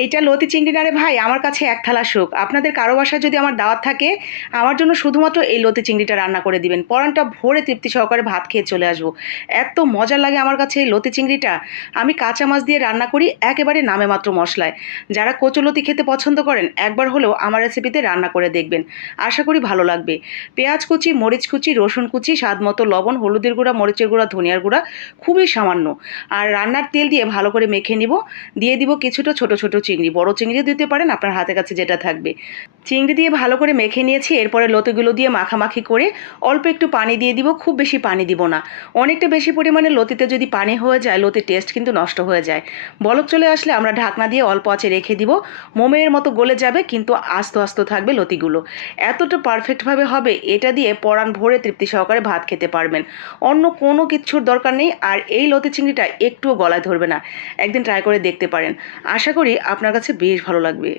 এইটা লতি চিংড়ি না রে ভাই, আমার কাছে এক থালা সুখ। আপনাদের কারো বাসায় যদি আমার দাওয়াত থাকে, আমার জন্য শুধুমাত্র এই লতি চিংড়িটা রান্না করে দিবেন। পরানটা ভরে তৃপ্তি সহকারে ভাত খেয়ে চলে আসবো। এত মজা লাগে আমার কাছে এই লতি চিংড়িটা। আমি কাঁচা মাছ দিয়ে রান্না করি একেবারে নামে মাত্র মশলায়। যারা কচুলতি খেতে পছন্দ করেন একবার হলেও আমার রেসিপিতে রান্না করে দেখবেন, আশা করি ভালো লাগবে। পেঁয়াজ কুচি, মরিচ কুচি, রসুন কুচি, স্বাদ মতো লবণ, হলুদের গুঁড়া, মরিচের গুঁড়া, ধনিয়ার গুঁড়া, খুবই সামান্য। আর রান্নার তেল দিয়ে ভালো করে মেখে নিব। দিয়ে দিব কিছুটা ছোট ছোট চিংড়ি, বড় চিংড়িও দিতে পারেন আপনার হাতের কাছে যেটা থাকবে। চিংড়ি দিয়ে ভালো করে মেখে নিয়েছি। এরপরে লতিগুলো দিয়ে মাখামাখি করে অল্প একটু পানি দিয়ে দিব, খুব বেশি পানি দিব না। অনেকটা বেশি পরিমাণে লতিতে যদি পানি হয়ে যায়, লতির টেস্ট কিন্তু নষ্ট হয়ে যায়। বলক চলে আসলে আমরা ঢাকনা দিয়ে অল্প আঁচে রেখে দিব। মোমের মতো গলে যাবে, কিন্তু আস্ত আস্ত থাকবে লতিগুলো। এতটা পারফেক্টভাবে হবে, এটা দিয়ে পরাণ ভরে তৃপ্তি সহকারে ভাত খেতে পারবেন। অন্য কোনো কিচ্ছুর দরকার নেই। আর এই লতি চিংড়িটা একটুও গলায় ধরবে না। একদিন ট্রাই করে দেখতে পারেন, আশা করি আপনার কাছে বেশ ভালো লাগবে।